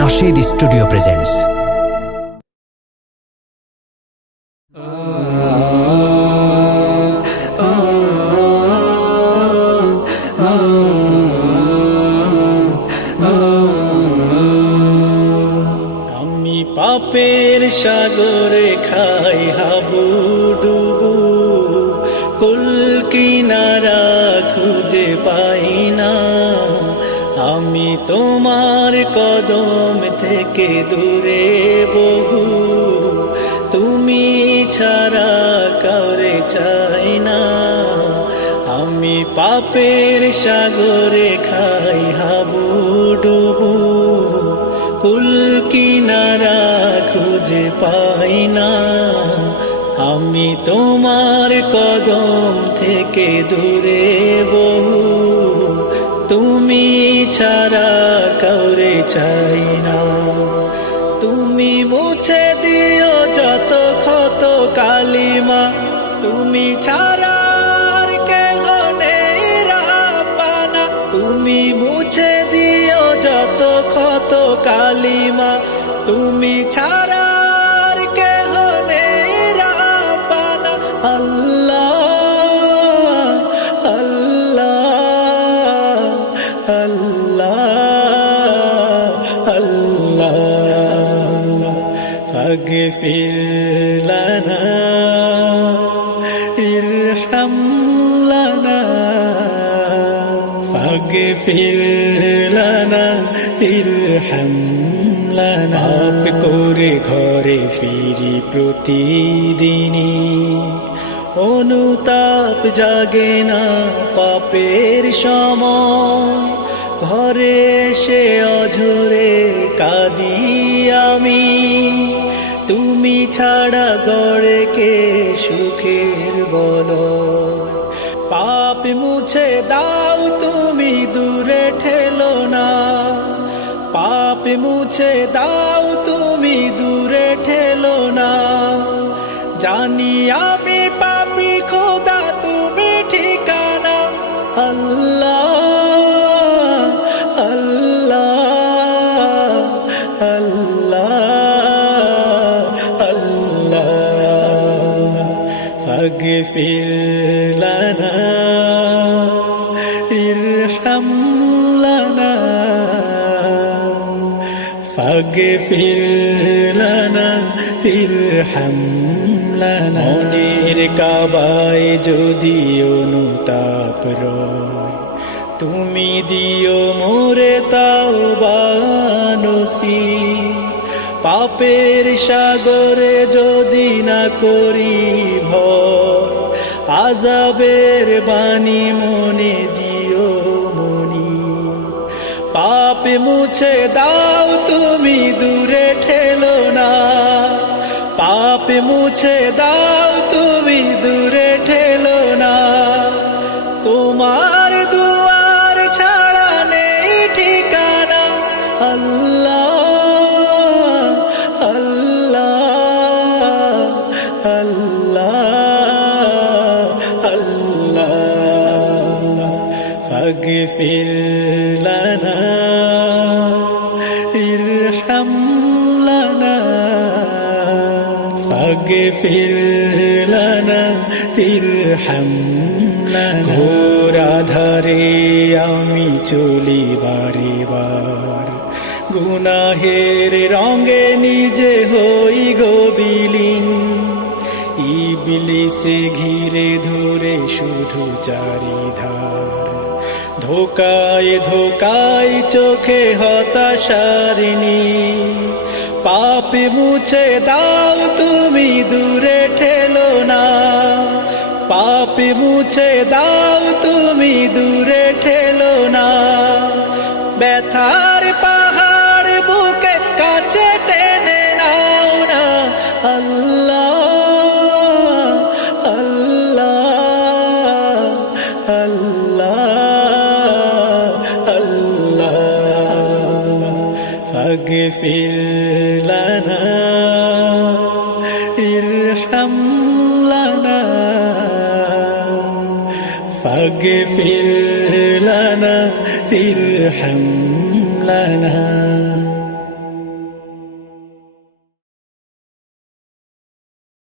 Nasheed studio presents. আমি পাপের সাগরে খাই হাবুডুবু, কুল কিনারা খুঁজে পাই না। আমি তোমার কদম থেকে দূরে বহু, তুমি ছাড়া কাউরে চাই না। আমি পাপের সাগরে খাই হাবুডুবু, কুল কিনারা খুঁজে পাই না। আমি তোমার কদম থেকে দূরে বহু, তুমি ছাড়া কাউরে চাই না। তুমি মুছে দিও যত ক্ষত কালিমা, তুমি ছাড়া আর কেহ নেই রাব্বানা। তুমি মুছে দিও যত ক্ষত কালিমা, তুমি ছাড়া আর কেহ নেই রাব্বানা। আল্লাহ আল্লাহ আল্লাহ আল্লাহ, ফাগফির লানা ইরহাম লানা, ফাগফির লানা ইরহাম লানা। পাপ করে ঘরে ফিরি প্রতিদিনই, অনুতাপ জাগে না পাপের সময়। ঘরে এসে অঝরে কাঁদি আমি, তুমি ছাড়া গড়ে কে সুখের বলয়। পাপ মুছে দাও তুমি দূরে ঠেলো না, পাপ মুছে দাও তুমি দূরে ঠেলো না। জানি আমি পাপী খোদা তুমি ঠিকানা। আল্লাহ আল্লাহ আল্লাহ আল্লাহ, ফাগফির লানা ইরহাম লানা, ফাগফির লানা ইরহাম লানা। মনের কাবায় যদি অনুতাপ রয়, তুমি দিও মোরে তাওবা নসিব। পাপের সাগরে যদি না করি ভয়, আযাবের বাণী মনে দিও মনি। পাপ মুছে দাও তুমি দূরে ঠেলো না, পাপ মুছে দাও তুমি দূরে ঠেলো না। তোমার দুয়ার ছাড়া নেই ঠিকানা। আল্লাহ আল্লাহ আল্লাহ আল্লাহ, ফাগফির লানা ইরহাম লানা, ফাগফির লানা ইরহাম লানা। ঘোর আধারে আমি চলি বারে বার, গুনাহের রঙে নিজে হই গো বিলীন। ইবলিসে ঘিরে ধরে শুধু চারিধার, ধোকায় ধোকায় চোখে হতাশার নীল। পাপ মুছে দাও তুমি দূরে ঠেলো না, পাপ মুছে দাও তুমি দূরে ঠেলো না। ব্যথার পাহাড় বুকে কাছে টেনে নাও না। আল্লাহ আল্লাহ আল্লাহ আল্লাহ, ফাগফির লানা ইরহাম লানা, ফাগফির লানা ইরহাম লানা।